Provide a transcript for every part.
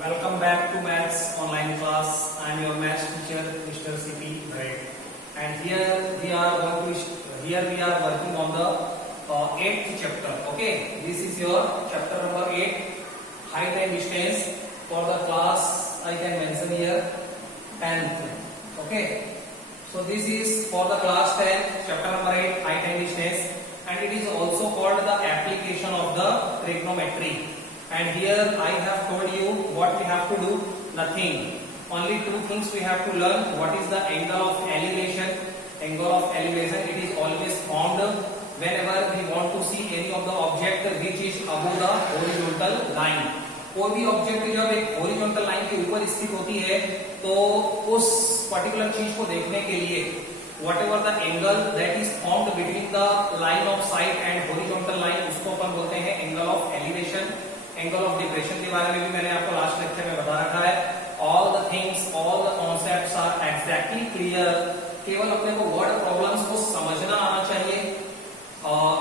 Welcome back to Maths online class. I am your Maths teacher, Mr. C.P. Bhatt. And here we are working on the 8th chapter. Okay, this is your chapter number 8, height and distance. For the class, I can mention here 10th. Okay, so this is for the class 10, chapter number 8, height and distance, and it is also called the application of the trigonometry. And here I have told you what we have to do. Nothing. Only two things we have to learn. What is the angle of elevation? Angle of elevation, it is always formed whenever we want to see any of the object which is above the horizontal line. कोई भी object जब एक horizontal line के ऊपर स्थित होती है तो उस पर्टिकुलर चीज को देखने के लिए whatever the angle that is formed between the line of sight and horizontal line, उसको अपन बोलते हैं angle of elevation. Angle of depression के बारे में भी मैंने आपको लास्ट लेक्चर में बता रखा है. All the things, all the concepts are exactly clear. केवल अपने को वर्ड प्रॉब्लम्स को समझना आना चाहिए.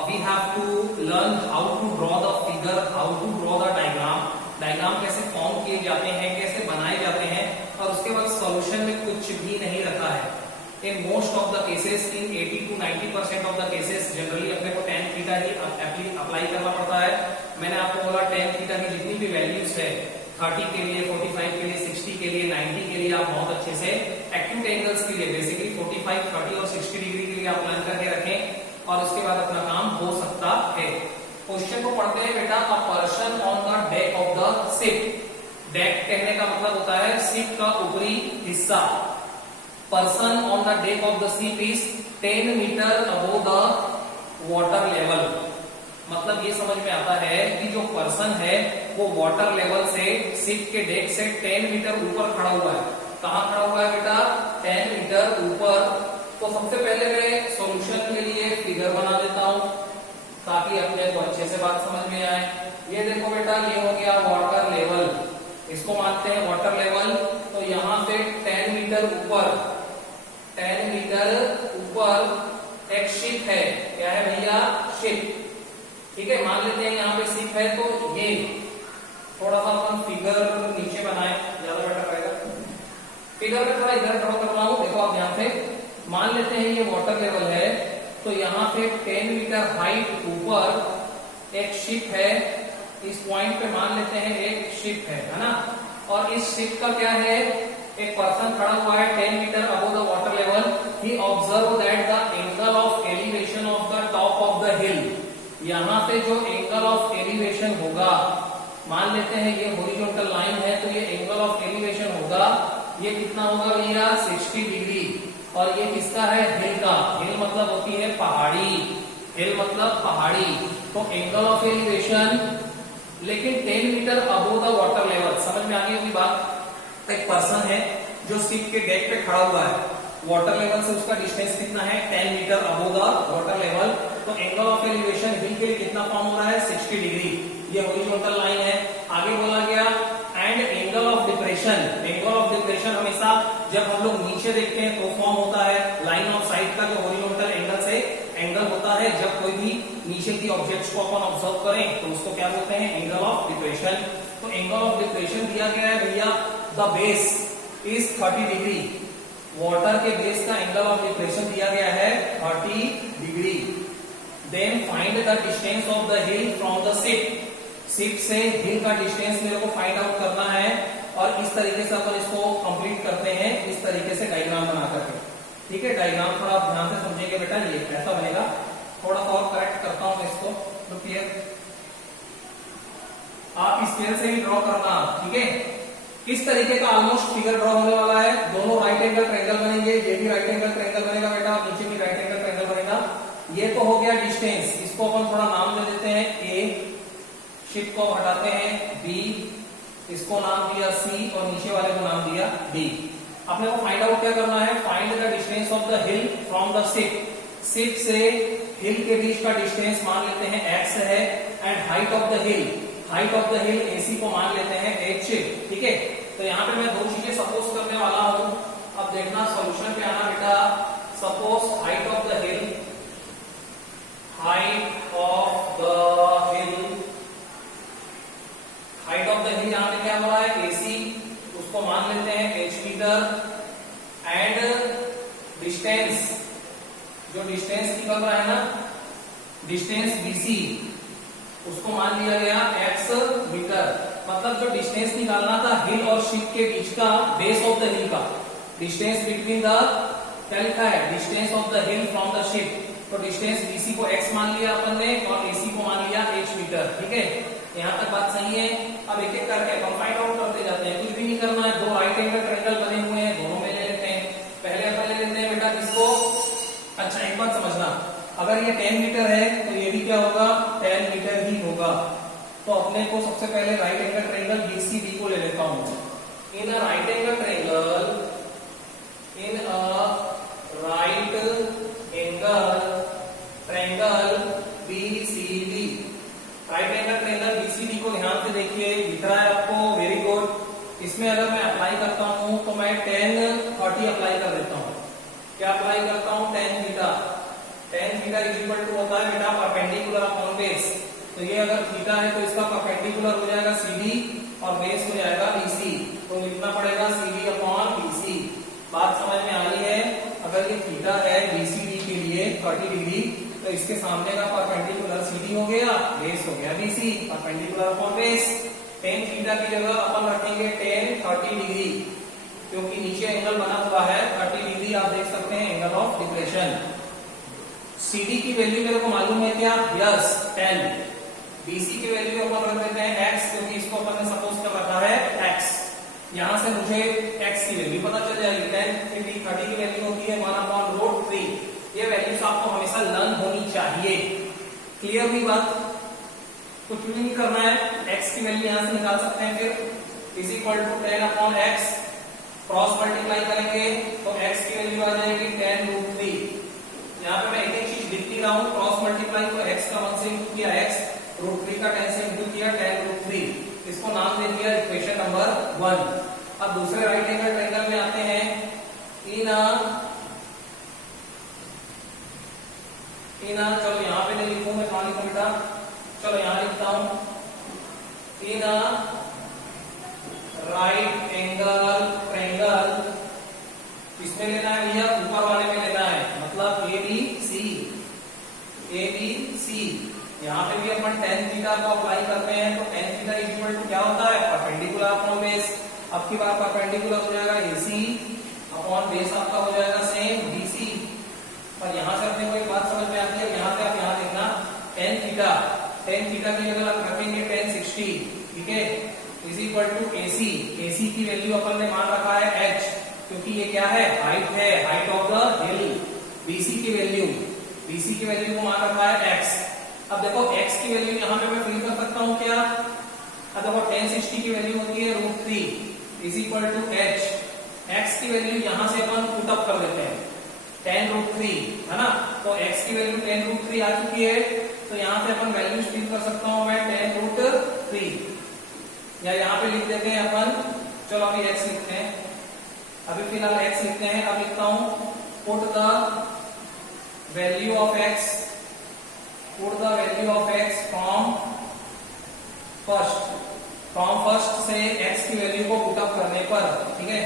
We have to learn how to draw the figure, how to draw the diagram. Diagram कैसे फॉर्म किए जाते हैं, कैसे बनाए जाते हैं, और उसके बाद सॉल्यूशन में कुछ भी नहीं रखा है. In most of the cases, in 80 to 90% of the cases, generally अपने को tan थीटा ही अप्लाई करना पड़ता है. मैंने आपको बोला tan थीटा की जितनी भी वैल्यूज है 30 के लिए, 45 के लिए, 60 के लिए, 90 के लिए आप बहुत अच्छे से एक्यूट एंगल्स के लिए बेसिकली 45, 30 और 60 डिग्री के लिए आप प्लान करके रखें और उसके बाद अपना काम हो सकता है. क्वेश्चन को पढ़ते हैं बेटा. A person on the deck of the ship. Deck कहने का मतलब होता है शिप का ऊपरी हिस्सा. Person on the deck of the ship is 10 metre above the water level. मतलब ये समझ में आता है कि जो पर्सन है वो वाटर लेवल से शिप के डेक से 10 मीटर ऊपर खड़ा हुआ है. कहाँ खड़ा हुआ है बेटा? 10 मीटर ऊपर. तो सबसे पहले मैं सॉल्यूशन के लिए फिगर बना देता हूं ताकि अपने को अच्छे से बात समझ में आए. ये देखो बेटा, ये हो गया वाटर लेवल. इसको मानते हैं वाटर लेवल. तो यहां से 10 मीटर ऊपर, 10 मीटर ऊपर एक शिप है. क्या है भैया? शिप. ठीक है, मान लेते हैं यहाँ पे शिप है. तो ये थोड़ा सा अपन फिगर नीचे बनाए, ज्यादा बेटर रहेगा. फिगर में थोड़ा इधर ड्रॉ कर रहा हूं. देखो आप ध्यान से मान लेते हैं ये वाटर लेवल है. तो यहाँ से 10 मीटर हाइट ऊपर एक शिप है. इस पॉइंट पे मान लेते हैं एक शिप है ना. और इस शिप का क्या है? एक पर्सन खड़ा हुआ है 10 metre above the water level. He observe that the angle of elevation of the top of the hill. यहां से जो एंगल ऑफ एलिवेशन होगा, मान लेते हैं ये हॉरिजॉन्टल लाइन है, तो ये एंगल ऑफ एलिवेशन होगा. ये कितना होगा भैया? 60 डिग्री. और ये किसका है? हिल का. हिल मतलब होती है पहाड़ी. हिल मतलब पहाड़ी. तो एंगल ऑफ एलिवेशन लेकिन 10 metre above the water level. समझ में आ गई होगी बात. एक पर्सन है जो शिप के डेक पे खड़ा हुआ है. वाटर लेवल से उसका डिस्टेंस कितना है? 10 metre above the water level. तो एंगल ऑफ एलिवेशन हिल के लिए कितना फॉर्म हो रहा है? 60 डिग्री. ये हॉरिजॉन्टल लाइन है. आगे बोला गया and angle of depression. Angle of depression हमेशा जब हम लोग नीचे देखते हैं तो फॉर्म होता है लाइन ऑफ साइट का, जो हॉरिजॉन्टल एंगल से एंगल होता है. जब कोई भी नीचे की ऑब्जेक्ट्स को अपन ऑब्जर्व करें तो उसको क्या बोलते हैं? Angle of depression. तो एंगल ऑफ डिप्रेशन दिया गया है भैया. The base is 30 degree. Water के बेस का एंगल ऑफ डिप्रेशन दिया गया है 30 degree. Then find the distance of the hill from the ship. Ship से हिल का डिस्टेंस मेरे को फाइंड आउट करना है. और इस तरीके से अपन इसको कंप्लीट करते हैं, इस तरीके से डायग्राम बना करके. ठीक है, डायग्राम थोड़ा आप ध्यान से समझिएगा बेटा. ये ऐसा बनेगा. थोड़ा सा और करेक्ट करता हूं इसको. रुकिए, आप स्केल से ही ड्रॉ करना. ठीक है, इस तरीके का ऑलमोस्ट फिगर ड्रॉ होने वाला है. दोनों राइट एंगल ट्रायंगल बनेंगे. ये भी राइट एंगल ट्रायंगल बनेगा बेटा. नीचे भी राइट एंगल ट्रायंगल बनेगा. ये तो हो गया डिस्टेंस. इसको अपन थोड़ा नाम दे देते हैं ए. शिप को हटाते हैं बी. इसको नाम दिया सी और नीचे वाले को नाम दिया डी. अपने को फाइंड आउट क्या करना है? Find the distance of the hill from the ship. Ship से हिल के बीच का डिस्टेंस मान लेते हैं x है. And height of the hill, height of the hill AC को मान लेते हैं h. ठीक है, तो यहाँ पे मैं दो चीजें सपोज करने वाला हूं. अब देखना सॉल्यूशन पे आना बेटा. Suppose height of the hill, height of the hill, height of the हिल यहाँ पे क्या हो रहा है? AC निकल रहा है ना, डिस्टेंस BC, उसको मान लिया गया x मीटर। मतलब जो डिस्टेंस निकालना था हिल और शिप के बीच का, बेस ऑफ द हिल का, डिस्टेंस बिटवीन द, क्या लिखा है, distance of the hill from the ship. तो डिस्टेंस BC को x मान लिया अपन ने और AC को मान लिया h मीटर। ठीक है, यहाँ तक बात सही है। अब एक एक करके हम फाइंड आउट करते जाते हैं, कुछ भी नहीं करना है। दो राइट एंगल ट्रायंगल बने हुए हैं, दोनों में ले लेते हैं। पहले अपन ले लेते हैं बेटा किसको, अच्छा एक बात समझना, अगर ये 10 मीटर है तो ये भी क्या होगा, 10 मीटर ही होगा। तो अपने को सबसे पहले राइट एंगल ट्रायंगल BCD को ले लेता हूं। In a right angle triangle, in a right angle triangle BCD, right angle triangle BCD को ध्यान से देखिए, दिख रहा है आपको, वेरी गुड। इसमें अगर मैं अप्लाई करता हूं तो मैं 10 30 अप्लाई कर देता हूं। क्या अप्लाई करता हूं, tan theta. tan theta is equal to होता है बेटा परपेंडिकुलर अपॉन बेस। तो ये अगर थीटा है तो इसका परपेंडिकुलर हो जाएगा CD और बेस हो जाएगा BC। तो लिखना पड़ेगा CD अपॉन BC। बात समझ में आ रही है। अगर ये थीटा है BCD के लिए 30 डिग्री, तो इसके सामने का परपेंडिकुलर CD हो गया, बेस हो गया BC, perpendicular upon base. tan theta की जगह अपन रखेंगे tan 30 डिग्री, क्योंकि नीचे एंगल बना हुआ है 30 डिग्री, आप देख सकते हैं एंगल ऑफ डिप्रेशन। CD की वैल्यू मेरे को मालूम है क्या, यस 10। BC की वैल्यू अपन रख देते हैं x, क्योंकि इसको अपन ने सपोज कर रखा है x। यहां से मुझे x की वैल्यू पता चल जाएगी, 10 30 की वैल्यू होती है 1/√3। ये वैल्यूज आपको हमेशा लर्न होनी चाहिए। क्लियर हुई बात, कुछ भी नहीं करना है। x की वैल्यू यहां से निकाल सकते हैं, फिर is equal to 10/x, cross multiply करेंगे तो x की वैल्यू आ जाएगी 10√3। यहाँ पे मैं एक एक चीज लिख नहीं रहा हूँ, क्रॉस मल्टीप्लाई तो x का 1 से इंटू किया x, √3 का 10 से इंटू किया 10√3। इसको नाम दे दिया इक्वेशन नंबर 1। अब दूसरे राइट एंगल ट्रायंगल में आते हैं। चलो यहाँ पे नहीं लिखूं मैं, कहां लिखूं बेटा, चलो यहाँ लिखता हूं, इन राइट एंगल ट्रायंगल, किसमें लेना है भैया, ऊपर वाले में लेना है, मतलब ABC। यहाँ पे भी अपन tan थीटा को अप्लाई करते हैं, तो tan theta is equal to क्या होता है, परपेंडिकुलर अपॉन बेस। अब की बार परपेंडिकुलर हो जाएगा AC अपॉन बेस, आपका हो जाएगा सेम BC। और यहाँ से अपने को एक बात समझ में आती है, यहाँ से आप यहाँ देखना tan थीटा की जगह आप रखेंगे tan 60, ठीक है, इज इक्वल टू AC की वैल्यू अपन ने मान रखा है h, क्योंकि ये क्या है, हाइट है, height of the hill. BC की वैल्यू को मान रखा है x। अब देखो x की वैल्यू यहाँ पे मैं फिल कर सकता हूँ क्या, अब देखो tan 60 की वैल्यू होती है √3 is equal to h। x की वैल्यू यहाँ से अपन पुट अप कर देते हैं tan√3, है ना, तो x की वैल्यू tan√3 आ चुकी है, तो यहाँ से अपन वैल्यू फिल कर सकता हूँ मैं tan√3, या यहाँ पे लिख देते हैं अपन, चलो अभी x लिखते हैं, अभी फिलहाल x लिखते हैं। अब लिखता हूँ put the value of x from first से x की वैल्यू को पुट अप करने पर, ठीक है,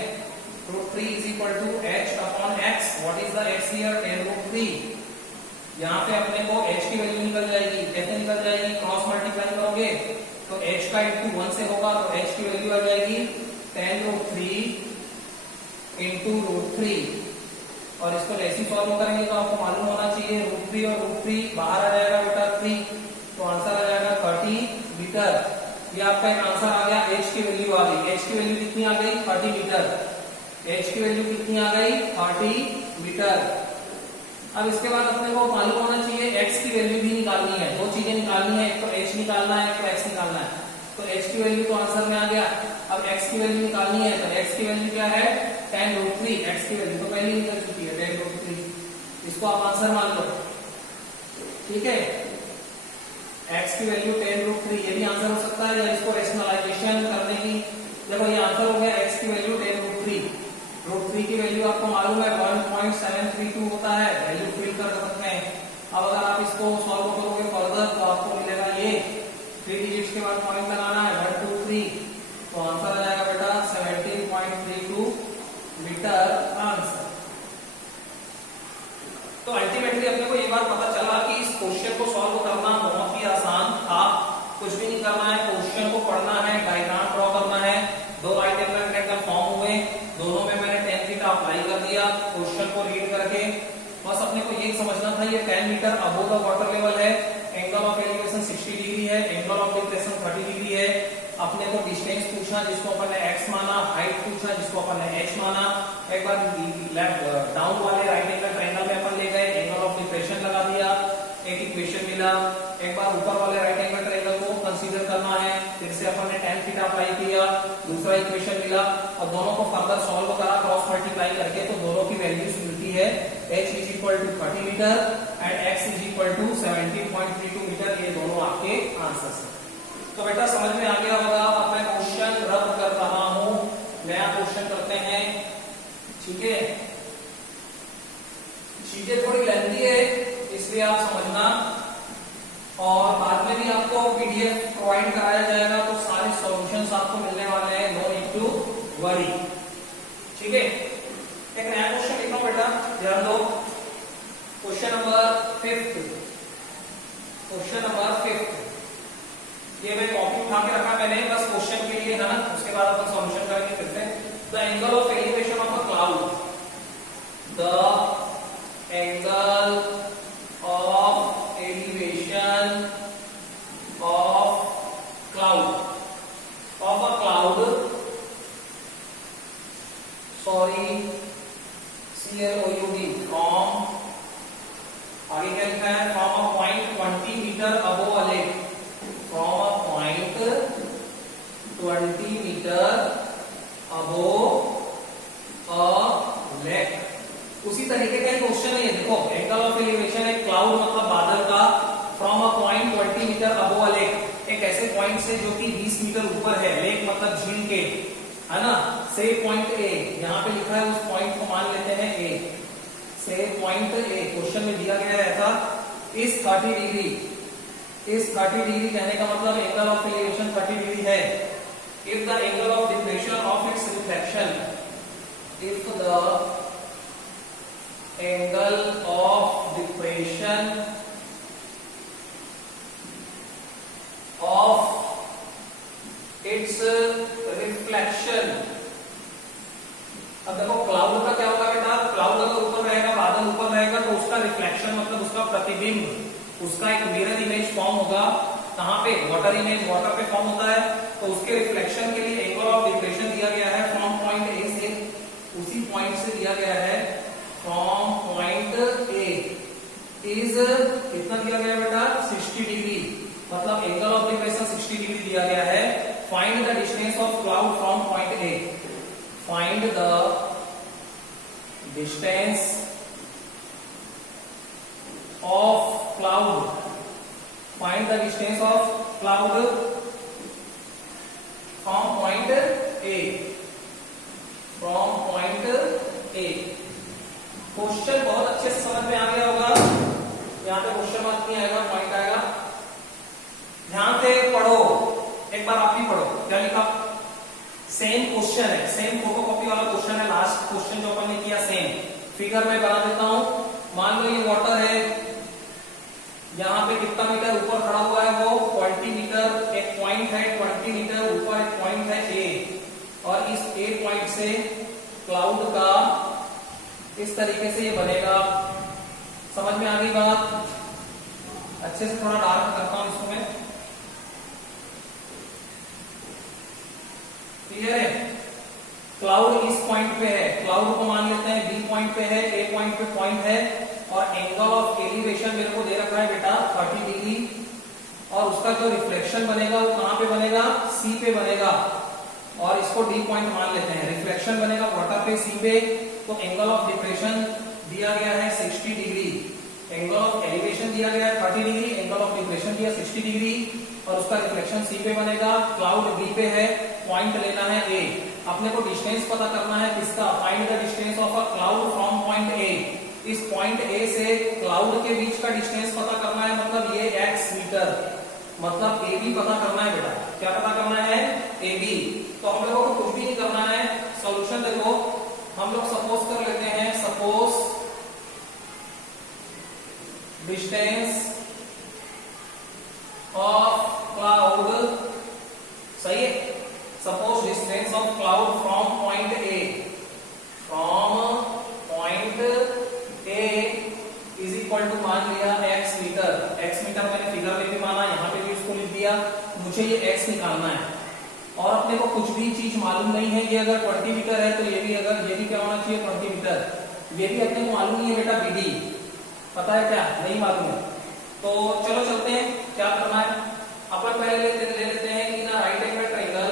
√3 is equal to h upon x। What is the x here, tan√3। यहाँ पे अपने को h की वैल्यू निकल जाएगी, कैसे निकल जाएगी, क्रॉस मल्टीप्लाई करोगे तो h का इंटू 1 से होगा, तो h की वैल्यू आ जाएगी tan√3 इंटू √3। और इसको जैसे सॉल्व करेंगे तो आपको मालूम होना चाहिए √3 और √3 बाहर आ जाएगा बेटा 3, तो आंसर आ जाएगा 30 मीटर। ये आपका एक आंसर आ गया। h की वैल्यू आ गई, h की वैल्यू कितनी आ गई, 30 मीटर। h की वैल्यू कितनी आ गई, 30 मीटर। अब इसके बाद अपने को मालूम होना चाहिए x की वैल्यू भी निकालनी है, दो चीजें निकालनी है, एक तो h निकालना है, एक तो x निकालना है। तो h की वैल्यू तो आंसर में आ गया। अब x की वैल्यू निकालनी है, तो x की वैल्यू क्या है, tan√3। x की वैल्यू तो पहले ही निकल चुकी है tan√3, इसको आप आंसर मान लो, ठीक है। x की वैल्यू tan√3, ये भी आंसर हो सकता है, या इसको रेशनलाइजेशन करने की, देखो ये आंसर हो गया x की वैल्यू tan√3। √3 की वैल्यू आपको मालूम है 1.732 होता है, वैल्यू फिल कर सकते हैं। अब अगर आप इसको सॉल्व करोगे फर्दर तो आपको मिलेगा ये 3 डिजिट्स के बाद पॉइंट लगाना है 1 2 3, तो आंसर आ जाएगा बेटा 17.32 मीटर आंसर। तो अल्टीमेटली अपने को ये बात पता सॉल्व करना बहुत ही आसान था। कुछ भी नहीं करना है, क्वेश्चन को पढ़ना है, डायग्राम ड्रॉ करना है। दो राइट एंगल ट्रायंगल फॉर्म हुए, दोनों में मैंने tan थीटा अप्लाई कर दिया क्वेश्चन को रीड करके। बस अपने को ये समझना था ये 10 metre above the water level है, एंगल ऑफ एलिवेशन 60 डिग्री है, एंगल ऑफ डिप्रेशन 30 डिग्री है। अपने को डिस्टेंस पूछा जिसको अपन ने x माना, हाइट पूछा जिसको अपन ने h माना। एक बार लेफ्ट डाउन वाले राइट एंगल ट्रायंगल में अपन ले गए, एंगल ऑफ डिप्रेशन लगा दिया, एक इक्वेशन मिला। एक बार ऊपर वाले राइट एंगल ट्रायंगल को कंसीडर करना है, फिर से अपन ने tan थीटा अप्लाई किया, दूसरा इक्वेशन मिला और दोनों को फर्दर सॉल्व करा क्रॉस मल्टीप्लाई करके, तो दोनों की वैल्यूज मिलती है h is equal to 30 metre and x is equal to 17.32 metre. ये दोनों आपके आंसर्स हैं। तो बेटा समझ में आ गया होगा। अब मैं क्वेश्चन रब कर रहा हूं, नया क्वेश्चन करते हैं, ठीक है। चीजें थोड़ी लेंथी है इसलिए आप समझना, और बाद में भी आपको पीडीएफ प्रोवाइड कराया जाएगा, तो सारे सॉल्यूशंस आपको मिलने वाले हैं, नो नीड टू वरी, ठीक है। एक नया क्वेश्चन लिखा हूं बेटा, ध्यान दो। Question number 5, question number 5। ये मैं कॉपी उठा के रखा मैंने बस क्वेश्चन के लिए, है ना, उसके बाद अपन सॉल्यूशन करेंगे फिर से। The angle of elevation of a cloud, the angle of elevation of cloud, of a cloud, sorry CLOUD, from, आगे क्या लिखा है, from a point 20 metre above a lake, from a point 20 meter above a lake। उसी तरीके का question है ये, देखो एंगल ऑफ एलिवेशन है, क्लाउड मतलब बादल का, from a point 20 metre above a lake, एक ऐसे पॉइंट से जो कि 20 मीटर ऊपर है, लेक मतलब झील के, है ना। से पॉइंट ए, यहाँ पे लिखा है उस पॉइंट को मान लेते हैं ए, से पॉइंट ए क्वेश्चन में दिया गया है ऐसा, इस 30 डिग्री, इस 30 डिग्री कहने का मतलब एंगल ऑफ एलिवेशन 30 डिग्री है। If the angle of depression of its reflection, if the angle of depression of its reflection. अब देखो क्लाउड का क्या होगा बेटा, क्लाउड अगर ऊपर रहेगा, बादल ऊपर रहेगा, तो उसका रिफ्लेक्शन मतलब उसका प्रतिबिंब, उसका एक मिरर इमेज फॉर्म होगा। कहां पे, वाटर इमेज, वाटर पे फॉर्म होता है, तो उसके रिफ्लेक्शन के लिए एंगल ऑफ डिप्रेशन दिया गया है फ्रॉम पॉइंट ए से, उसी पॉइंट से दिया गया है, फ्रॉम पॉइंट ए इज कितना दिया गया बेटा, 60 डिग्री, मतलब एंगल ऑफ डिप्रेशन 60 डिग्री दिया गया है। Find the distance of cloud from point A, find the distance of cloud, find the distance of cloud from point A, from point A। Question बहुत अच्छे से समझ में आ गया होगा, यहाँ पे क्वेश्चन मार्क नहीं आएगा, पॉइंट आएगा। ध्यान से पढ़ो, एक बार आप भी पढ़ो, क्या लिखा, सेम क्वेश्चन है, सेम फोटोकॉपी वाला क्वेश्चन है, लास्ट क्वेश्चन जो अपन ने किया सेम। फिगर में बना देता हूं, मान लो ये वाटर है, यहाँ पे कितना मीटर ऊपर खड़ा हुआ है, वो 20 मीटर, एक पॉइंट है 20 मीटर ऊपर, एक पॉइंट है ए, और इस ए पॉइंट से क्लाउड का इस तरीके से ये बनेगा। समझ में आ गई बात, अच्छे से थोड़ा डार्क करता हूं इसको मैं, क्लियर है। क्लाउड इस पॉइंट पे है, क्लाउड को मान लेते हैं बी पॉइंट पे है, ए पॉइंट पे पॉइंट है, और एंगल ऑफ एलिवेशन मेरे को दे रखा है बेटा 30 डिग्री, और उसका जो रिफ्लेक्शन बनेगा वो कहां पे बनेगा, सी पे बनेगा, और इसको डी पॉइंट मान लेते हैं। रिफ्लेक्शन बनेगा वाटर पे, सी पे, तो एंगल ऑफ डिप्रेशन दिया गया है 60 डिग्री, एंगल ऑफ एलिवेशन दिया गया है 30 डिग्री, एंगल ऑफ डिप्रेशन दिया 60 डिग्री, और उसका रिफ्लेक्शन सी पे बनेगा। क्लाउड बी पे है, पॉइंट लेना है ए, अपने को डिस्टेंस पता करना है किसका, find the distance of a cloud from point ए। इस पॉइंट ए से क्लाउड के बीच का डिस्टेंस पता करना है, मतलब ये x मीटर, मतलब ए बी पता करना है बेटा। क्या पता करना है, ए बी। तो हम लोगों को कुछ भी नहीं करना है, सॉल्यूशन देखो, हम लोग सपोज कर लेते हैं, सपोज डिस्टेंस ऑफ क्लाउड, सही है। Suppose distance of cloud from point A, from point A is equal to मान लिया x मीटर। x मीटर मैंने फिगर में भी माना, यहाँ पे भी इसको लिख दिया। मुझे ये x निकालना है और अपने को कुछ भी चीज मालूम नहीं है। ये अगर 20 मीटर है तो ये भी क्या होना चाहिए 20 मीटर। ये भी अपने को मालूम नहीं है बेटा BD, पता है क्या, नहीं मालूम है। तो चलो चलते हैं, क्या करना है अपन पहले ले लेते हैं in right angle triangle,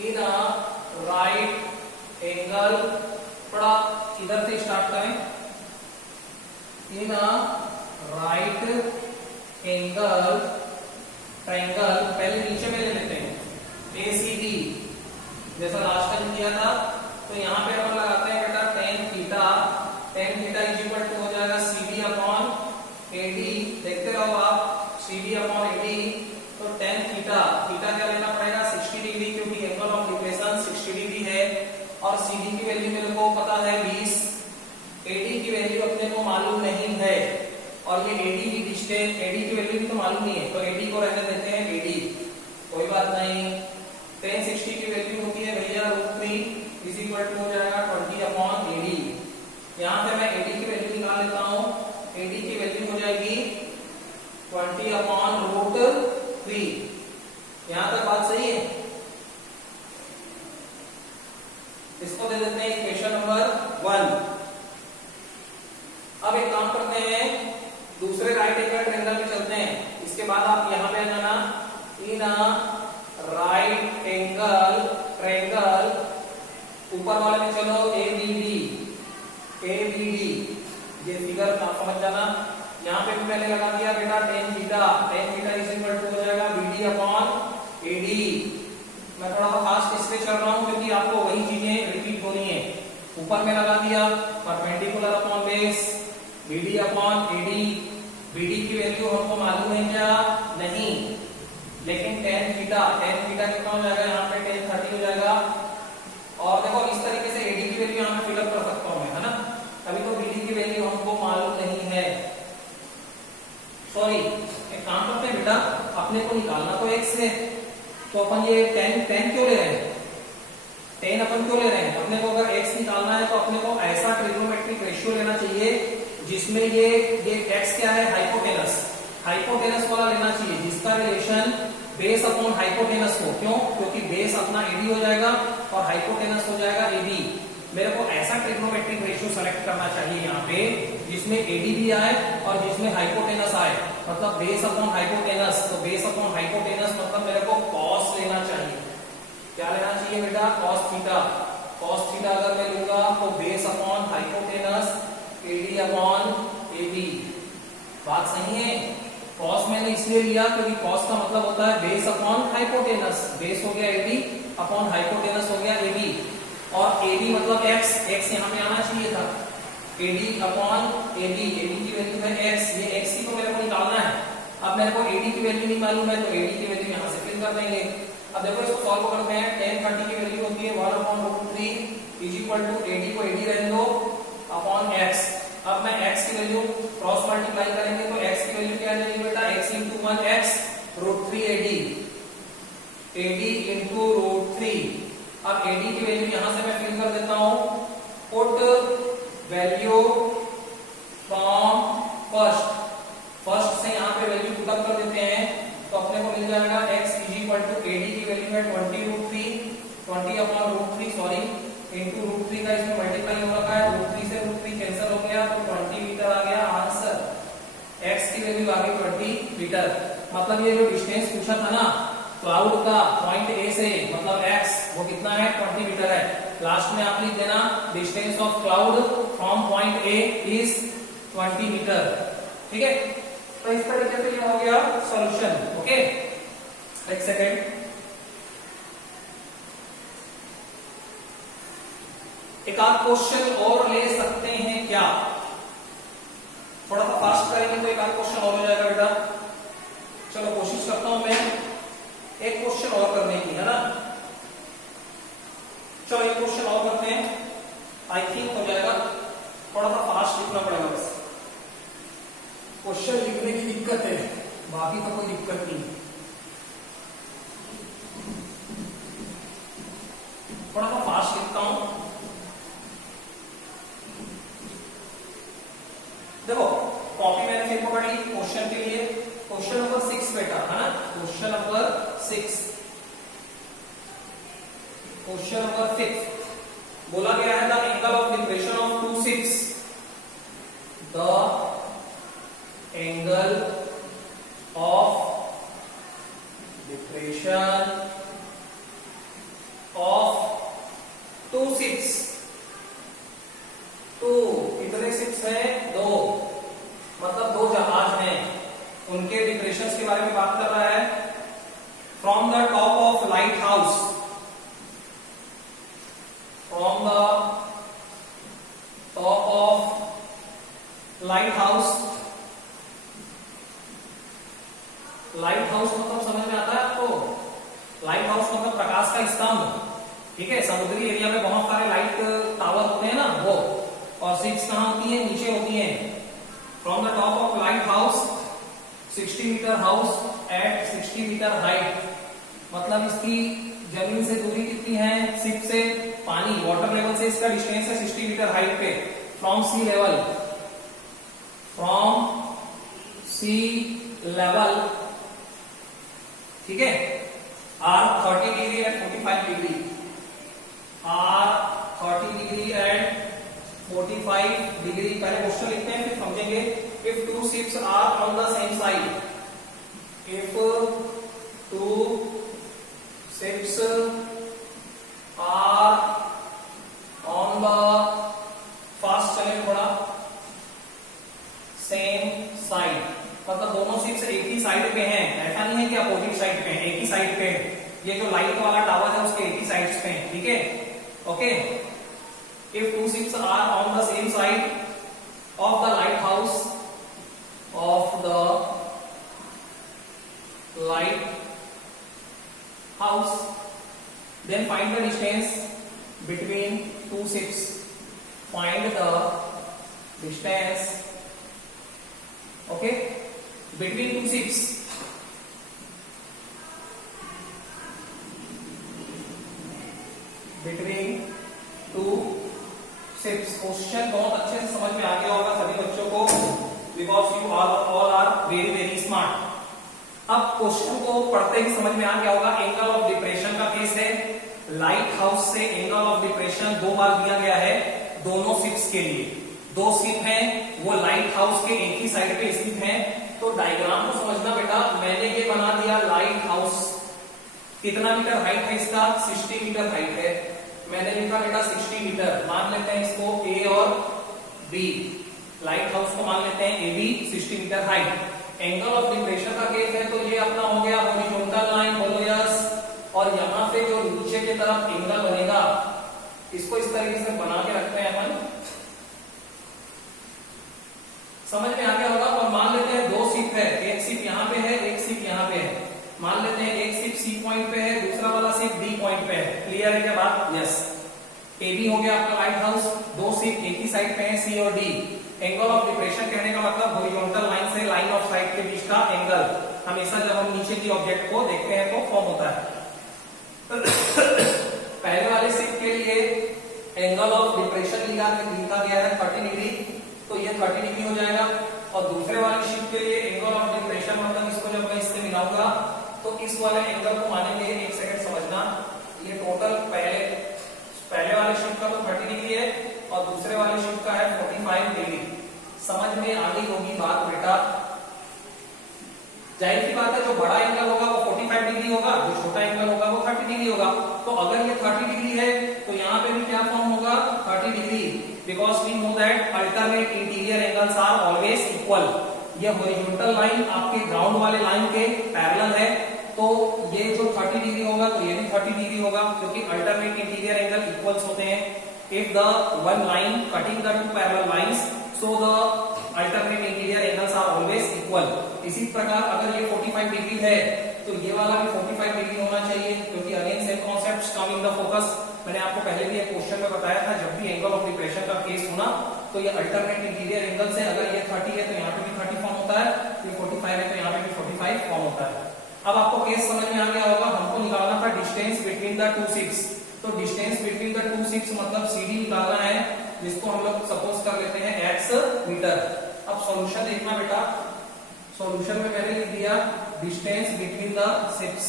in right angle, थोड़ा इधर से स्टार्ट करें। इन राइट एंगल ट्रायंगल, पहले नीचे में ले लेते हैं ACD, जैसा लास्ट टाइम किया था। तो यहाँ पे हम लगाते हैं बेटा tan theta, tan theta is equal to हो जाएगा CD अपॉन AD, देखते रहो आप, CD अपॉन AD। तो tan थीटा, थीटा क्या लेना पड़ेगा 60 डिग्री, क्योंकि एंगल ऑफ डिप्रेशन 60 डिग्री है। और CD की वैल्यू मेरे को पता है 20, AD की वैल्यू अपने को मालूम नहीं है, और ये AD की डिस्टेंस, AD की वैल्यू भी तो मालूम नहीं है, तो AD को रहने देते हैं AD, कोई बात नहीं। tan 60 की वैल्यू होती है भैया √3 इज इक्वल टू हो जाएगा 20 अपॉन AD। यहाँ से मैं AD की वैल्यू निकाल लेता हूँ, AD की वैल्यू हो जाएगी 20 अपॉन √3। यहाँ तक बात सही है। इसको दे देते हैं इक्वेशन नंबर 1। अब एक काम करते हैं, दूसरे राइट एंगल ट्रायंगल में चलते हैं। इसके बाद आप यहाँ पे जाना, इन राइट एंगल ट्रायंगल, ऊपर वाले में चलो ABD, ये फिगर आप समझ जाना। यहाँ पे भी मैंने लगा दिया बेटा tan theta is equal to हो जाएगा BD अपॉन AD। मैं थोड़ा सा फास्ट इसलिए चल रहा हूँ क्योंकि आपको वही चीजें रिपीट होनी है। ऊपर में लगा दिया perpendicular upon base, BD upon AD। BD की वैल्यू हमको मालूम है क्या, नहीं, लेकिन tan थीटा कितना हो जाएगा, यहाँ पे tan 30 हो जाएगा। और देखो इस तरीके से AD की वैल्यू यहाँ पे फिलअप कर सकता हूँ मैं, है ना। अभी तो BD की वैल्यू हमको मालूम नहीं है, सॉरी। एक काम करते हैं बेटा, अपने को निकालना तो x है, तो अपन ये tan क्यों ले रहे हैं, tan अपन क्यों ले रहे हैं। अपने को अगर x निकालना है तो अपने को ऐसा ट्रिग्नोमेट्रिक रेशियो लेना चाहिए जिसमें ये x क्या है, हाइपोटेनस वाला लेना चाहिए, जिसका रिलेशन बेस अपॉन हाइपोटेनस हो। क्यों, क्योंकि बेस अपना AD हो जाएगा और हाइपोटेनस हो जाएगा AB। मेरे को ऐसा ट्रिग्नोमेट्रिक रेशियो सेलेक्ट करना चाहिए यहाँ पे जिसमें AD भी आए और जिसमें हाइपोटेनस आए, मतलब बेस अपॉन हाइपोटेनस। तो बेस अपॉन हाइपोटेनस मतलब मेरे को cos लेना चाहिए। क्या लेना चाहिए बेटा, cos थीटा अगर मैं लूंगा तो base upon hypotenuse AD upon AB। बात सही है। cos मैंने इसलिए लिया क्योंकि cos का मतलब होता है बेस अपॉन हाइपोटेनस, बेस हो गया AD अपॉन हाइपोटेनस हो गया AB, और AB मतलब x यहाँ पे आना चाहिए था, AD अपॉन AB की वैल्यू है x, ये x की तो मेरे को निकालना है। अब मेरे को AD की वैल्यू नहीं मालूम है तो AD की वैल्यू यहाँ से फिल कर देंगे। अब देखो इसको सॉल्व करते हैं, tan 30 की वैल्यू होती है 1 upon √3 is equal to AD को AD रहने दो अपॉन x। अब मैं x की वैल्यू क्रॉस मल्टीप्लाई करेंगे तो x की वैल्यू क्या आ जाएगी बेटा, x into 1x √3 AD into √3। अब AD की वैल्यू यहां से मैं फिल कर देता हूं, पुट वैल्यू फ्रॉम फर्स्ट से यहां पे वैल्यू पुट अप कर देते हैं तो अपने को मिल जाएगा x is equal to AD की वैल्यू है 20 अपॉन √3 सॉरी इंटू √3 का इसमें मल्टीप्लाई हो रखा है, √3 से √3 कैंसिल हो गया तो 20 मीटर आ गया आंसर। x की वैल्यू आ गई 20 मीटर। मतलब ये जो डिस्टेंस पूछा था ना क्लाउड का पॉइंट A से, मतलब x वो कितना है 20 मीटर है। लास्ट में आप लिख देना distance of cloud from point A is 20 metre, ठीक है। तो इस तरीके से ये हो गया सॉल्यूशन, ओके। एक सेकेंड, एक आध क्वेश्चन और ले सकते हैं क्या, थोड़ा सा फास्ट करेंगे तो एक आध क्वेश्चन और हो जाएगा बेटा। चलो कोशिश करता हूं मैं एक क्वेश्चन और करने की, है ना। चलो एक क्वेश्चन और करते हैं, आई थिंक हो जाएगा। थोड़ा सा फास्ट लिखना पड़ेगा, बस क्वेश्चन लिखने की दिक्कत है। बाकी तो कोई दिक्कत नहीं। थोड़ा सा फास्ट लिखता हूं। देखो कॉपी मैंने फिर पकड़ी क्वेश्चन के लिए, क्वेश्चन नंबर 6 बेटा है ना, क्वेश्चन नंबर 6, क्वेश्चन नंबर 6 बोला गया है the angle of depression of two ships, the angle of depression of two ships, two कितने शिप्स हैं, दो, मतलब दो जहाज हैं, उनके डिप्रेशंस के बारे में बात कर रहा है। From the top of light house, from the top of lighthouse, lighthouse मतलब समझ में आता है आपको, lighthouse मतलब प्रकाश का स्तंभ, ठीक है, समुद्री एरिया में बहुत सारे लाइट टावर होते हैं ना वो, और शिप्स कहाँ होती है, नीचे होती है। From the top of lighthouse 60 metre house at 60 metre height, मतलब इसकी जमीन से दूरी कितनी है, शिप से पानी वाटर लेवल से इसका डिस्टेंस है 60 मीटर हाइट पे, from sea level, from sea level, ठीक है। Are 30 degree at 45 degree, are 30 degree at 45 degree. पहले क्वेश्चन लिखते हैं फिर समझेंगे। If two ships are on the same side, if two ships are on the fast चले थोड़ा सेम साइड, मतलब दोनों शिप्स एक ही साइड पे हैं, ऐसा नहीं है कि अपोजिट साइड पे हैं, एक ही साइड पे है। ये जो लाइट वाला टावर है उसके एक ही साइड्स पे हैं, ठीक है, okay. If two ships are on the same side of the lighthouse, of the light house, then find the distance between two ships, find the distance, okay, between two ships, between two ships। Question बहुत अच्छे से समझ में आ गया होगा सभी बच्चों को, because you all are very very smart। अब क्वेश्चन को पढ़ते ही समझ में आ गया होगा, एंगल ऑफ डिप्रेशन का केस है, लाइट हाउस से एंगल ऑफ डिप्रेशन दो बार दिया गया है दोनों शिप्स के लिए, दो शिप हैं वो लाइट हाउस के एक ही साइड पे स्थित हैं। तो डायग्राम को समझना बेटा, मैंने ये बना दिया लाइट हाउस, कितना मीटर हाइट है इसका, 60 मीटर हाइट है, मैंने लिखा बेटा 60 मीटर, मान लेते हैं इसको ए और बी, लाइट हाउस को मान लेते हैं A B, 60 metre height. Angle of depression का केस है तो ये अपना हो गया हॉरिजॉन्टल लाइन, बोलो यस, और यहां पे जो नीचे की तरफ एंगल बनेगा इसको इस तरीके से बना के रखते हैं अपन, समझ में आ गया होगा। और मान लेते हैं दो शिप है, एक शिप यहाँ पे है, एक शिप यहाँ पे है, मान लेते हैं एक शिप सी पॉइंट पे है, दूसरा वाला शिप डी पॉइंट पे है, क्लियर है क्या बात, यस। ए बी हो गया आपका लाइट हाउस, दो शिप एक ही साइड पे है सी और डी। एंगल ऑफ डिप्रेशन कहने का मतलब हॉरिजॉन्टल लाइन से लाइन ऑफ साइट के बीच का एंगल, हमेशा जब हम नीचे की ऑब्जेक्ट को देखते हैं तो फॉर्म होता है। पहले वाले शिप के लिए एंगल ऑफ डिप्रेशन लिखा गया है 30 डिग्री, तो ये 30 डिग्री हो जाएगा। और दूसरे वाले शिप के लिए एंगल ऑफ डिप्रेशन मतलब इसको जब मैं इससे मिलाऊंगा तो इस वाले एंगल को मानेंगे, एक सेकंड समझना, ये टोटल पहले वाले शिप का तो 30 डिग्री है और दूसरे वाले शिप का है 45 डिग्री। समझ में आ गई होगी बात बेटा, जाहिर सी बात है जो बड़ा एंगल होगा वो 45 डिग्री होगा, जो छोटा एंगल होगा वो 30 डिग्री होगा। तो अगर ये 30 डिग्री है तो यहाँ पे भी क्या फॉर्म होगा, 30 degree, because we know that alternate interior angles are always equal. ये हॉरिजॉन्टल लाइन आपके ग्राउंड वाले लाइन के पैरेलल है, तो ये जो 30 डिग्री होगा तो ये भी 30 डिग्री होगा, क्योंकि अल्टरनेट इंटीरियर एंगल इक्वल्स होते हैं। If the one line cutting the two parallel lines, so the alternate interior angles are always equal. इसी प्रकार अगर ये 45 डिग्री है तो ये वाला भी 45 डिग्री होना चाहिए, क्योंकि again same concepts come in the focus. मैंने आपको पहले भी एक क्वेश्चन में बताया था, जब भी एंगल ऑफ डिप्रेशन का केस होना तो ये अल्टरनेट इंटीरियर एंगल से, अगर ये 30 है तो यहाँ पे भी 30 फॉर्म होता है, ये 45 है तो यहाँ पे भी 45 होता है। अब आपको केस समझ में आ गया होगा, हमको निकालना था distance between the two ships. तो distance between the two ships मतलब CD निकालना है, जिसको हम लोग सपोज कर लेते हैं x मीटर। अब सॉल्यूशन देखना बेटा, सॉल्यूशन में मैंने लिख दिया distance between the ships,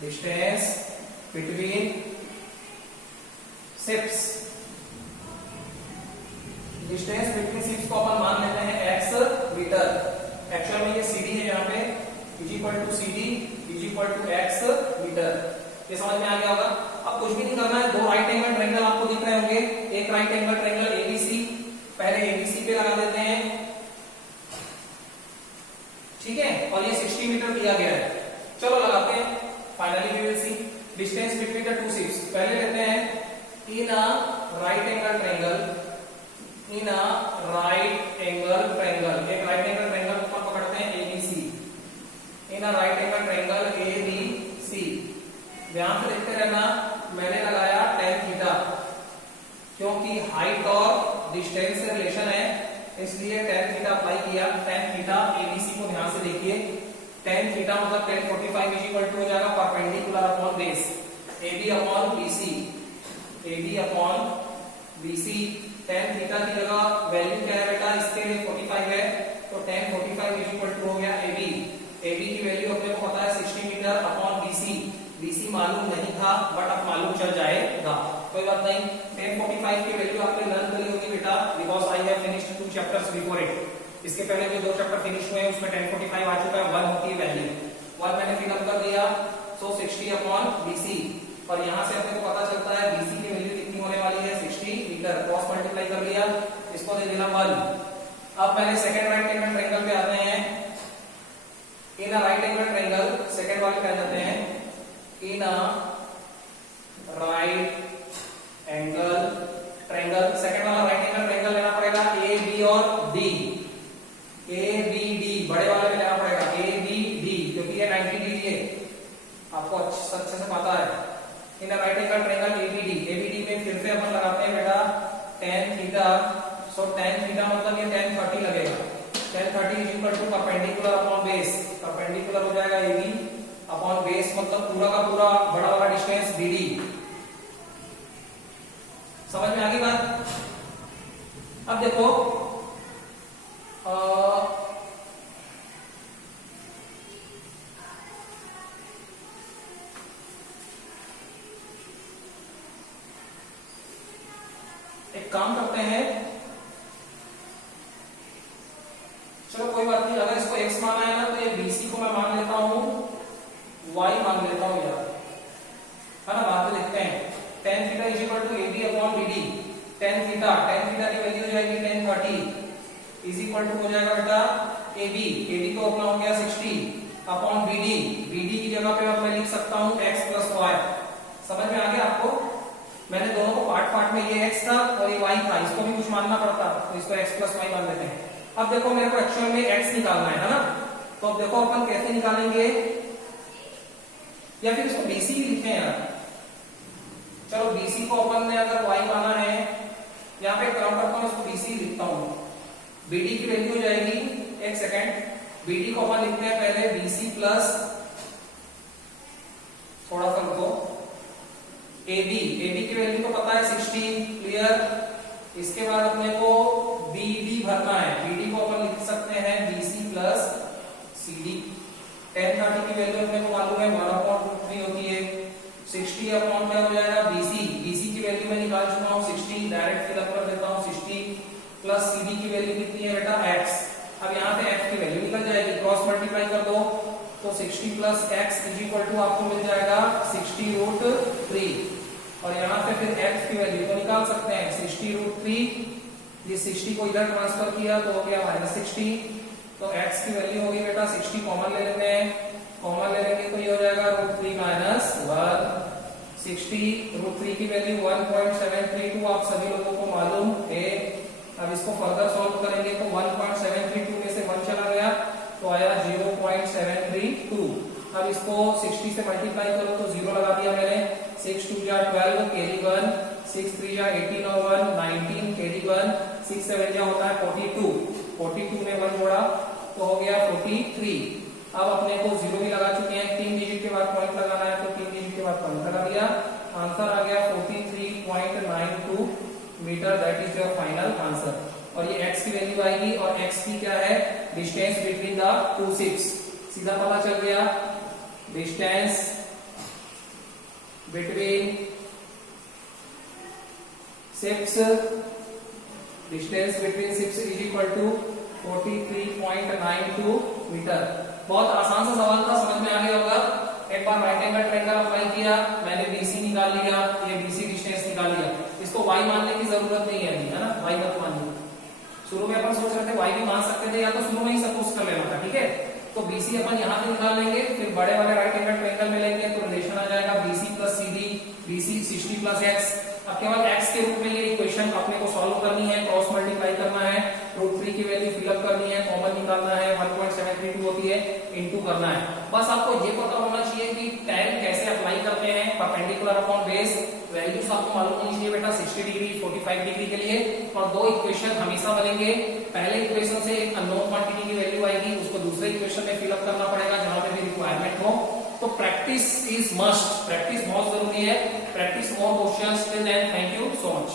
distance between ships, distance between ships को अपन मान लेते हैं x मीटर। एक्चुअल में ये CD है, यहाँ पे is equal to CD is equal to x metre. ये समझ में आ गया होगा। अब कुछ भी नहीं करना है, दो राइट एंगल ट्रायंगल आपको दिख रहे होंगे, एक राइट एंगल ट्रायंगल ABC, पहले ABC पे लगा देते हैं, ठीक है, और ये 60 मीटर दिया गया है। चलो लगाते हैं, finally we will see distance between the two ships. पहले लेते हैं in a right angle triangle, in a right angle triangle, एक राइट एंगल ट्रायंगल ऊपर पकड़ते हैं ABC, in a right angle triangle ABC। ध्यान से देखते रहना, मैंने लगाया tan थीटा, क्योंकि हाइट और डिस्टेंस से रिलेशन है, इसलिए tan थीटा अप्लाई किया। tan थीटा ABC को ध्यान से देखिए, tan थीटा मतलब tan 45 इज इक्वल टू हो जाएगा perpendicular upon base AB upon BC, AB upon BC। tan theta की जगह वैल्यू क्या है बेटा, इसके लिए 45 है, तो tan 45 इज इक्वल टू हो गया AB। AB की वैल्यू अपने को पता है 60 मीटर अपॉन BC। BC मालूम नहीं था बट अब मालूम चल जाएगा, कोई बात नहीं। tan 45 की वैल्यू आपने लर्न करी होगी बेटा, because I have finished 2 chapters before it. इसके पहले जो 2 चैप्टर फिनिश हुए हैं उसमें tan 45 आ चुका है, 1 होती है वैल्यू, 1 मैंने फिलअप कर दिया, सो 60 अपॉन BC। और यहां से अपने को पता चलता है BC की वैल्यू कितनी होने वाली है, 60 मीटर। क्रॉस मल्टीप्लाई कर लिया, इसको दे देना 1। अब मैंने सेकंड राइट एंगल ट्रायंगल पे आते हैं, in a right angle triangle, second वाले पे आ जाते हैं, in a right angle triangle. Second वाला राइट एंगल ट्रायंगल लेना पड़ेगा AB और D, ABD बड़े वाले में लेना पड़ेगा ABD, क्योंकि ये 90 डिग्री है, आपको अच्छे से पता है। In a right angle triangle ABD में फिर से अपन लगाते हैं बेटा tan theta, so tan theta मतलब ये tan 30 लगेगा, tan 30 is equal to perpendicular upon base, perpendicular हो जाएगा AB अपॉन बेस मतलब पूरा का पूरा बड़ा वाला डिस्टेंस BD। समझ में आ गई बात। अब देखो एक काम करते हैं, चलो कोई बात नहीं, अगर इसको x माना है ना तो ये BC को मैं मान लेता हूं y मान लेता हूं यार, है ना। बाद में देखते हैं tan theta is equal to AB upon BD। tan theta की वैल्यू हो जाएगी tan 30 इज इक्वल टू हो जाएगा बेटा AB तो अपना हो गया 60 अपॉन BD की जगह पे अब मैं लिख सकता हूं x प्लस y। समझ में आ गया आपको। मैंने दोनों को पार्ट में, ये x था और ये y था, इसको भी कुछ मानना पड़ता, तो इसको x प्लस y मान लेते हैं। अब देखो मेरे को एक्चुअल में x निकालना है ना, तो अब देखो अपन कैसे निकालेंगे, या फिर इसको BC भी लिखते हैं यार। चलो BC को अपन ने अगर y माना है, यहाँ पे क्रम करता हूँ, इसको BC लिखता हूँ। BD की वैल्यू हो जाएगी, एक सेकेंड, BD को अपन लिखते हैं पहले BC प्लस, थोड़ा सा रुको, AB की वैल्यू तो पता है 60, क्लियर। इसके बाद अपने को BD भरना है, BD को अपन लिख सकते हैं BC प्लस CD। tan 30 की वैल्यू अपने को मालूम है 1/3 होती है, 60 अपॉन क्या हो जाएगा BC की वैल्यू मैं निकाल चुका हूँ 60, डायरेक्ट फिलअप कर देता हूँ 60 प्लस CD की वैल्यू कितनी है बेटा x। अब यहाँ पे x की वैल्यू निकल जाएगी, क्रॉस मल्टीप्लाई कर दो, तो 60 plus x is equal to आपको मिल जाएगा 60√3, और यहाँ पे फिर x की वैल्यू को निकाल सकते हैं 60√3, ये 60 को इधर ट्रांसफर किया तो हो गया -60, तो x की वैल्यू होगी बेटा 60, कॉमन ले लेते हैं, कॉमन ले लेंगे तो ये हो जाएगा √3 - 1, 60√3 की वैल्यू 1.732 आप सभी लोगों को मालूम है। अब इसको फर्दर सॉल्व करेंगे तो 1.732 में से 1 चला गया तो आया 0.732। अब इसको 60 से मल्टीप्लाई करो तो 0 लगा दिया मैंने, 6 2 जा 12 कैरी 1, 6 3 जा 18 और 1 19 कैरी 1, 6 7 जा होता है 42 में 1 जोड़ा तो हो गया 43। अब अपने को 0 भी लगा चुके हैं, 3 डिजिट के बाद पॉइंट लगाना है तो 3 डिजिट के बाद पॉइंट लगा दिया, आंसर आ गया 43.92 metre, that is your final answer. और ये x की वैल्यू आएगी और x की क्या है, distance between the two ships, सीधा पता चल गया distance between ships, distance between ships is equal to 43.92 metre. बहुत आसान सा सवाल था, समझ में आ गया होगा। एक बार राइट एंगल ट्रायंगल अप्लाई किया, मैंने BC निकाल लिया, ये BC डिस्टेंस निकाल लिया, इसको y मानने की जरूरत नहीं है अभी, है ना, y मत मानिए। शुरू में अपन सोच रहे थे y भी मान सकते थे, या तो शुरू में ही सपोज कर लेना था, ठीक है। तो BC अपन यहाँ पे निकाल लेंगे, फिर बड़े वाले राइट एंगल ट्रायंगल में लेंगे तो रिलेशन आ जाएगा BC plus CD, BC 60 plus x। अब केवल x के रूप में ये इक्वेशन अपने को सॉल्व करनी है, क्रॉस मल्टीप्लाई करना है, √3 की वैल्यू फिलअप करनी है, कॉमन निकालना है, 1.732 होती है, इनटू करना है। बस आपको ये पता होना चाहिए कि tan कैसे अप्लाई करते हैं, परपेंडिकुलर अपॉन बेस, वैल्यूज आपको मालूम होनी चाहिए बेटा 60 डिग्री 45 डिग्री के लिए। और दो इक्वेशन हमेशा बनेंगे, पहले इक्वेशन से एक अननोन क्वांटिटी की वैल्यू आएगी, उसको दूसरे इक्वेशन में फिलअप करना पड़ेगा जहां पे भी रिक्वायरमेंट हो। तो प्रैक्टिस इज मस्ट, प्रैक्टिस बहुत जरूरी है, practice more questions. Till then thank you so much.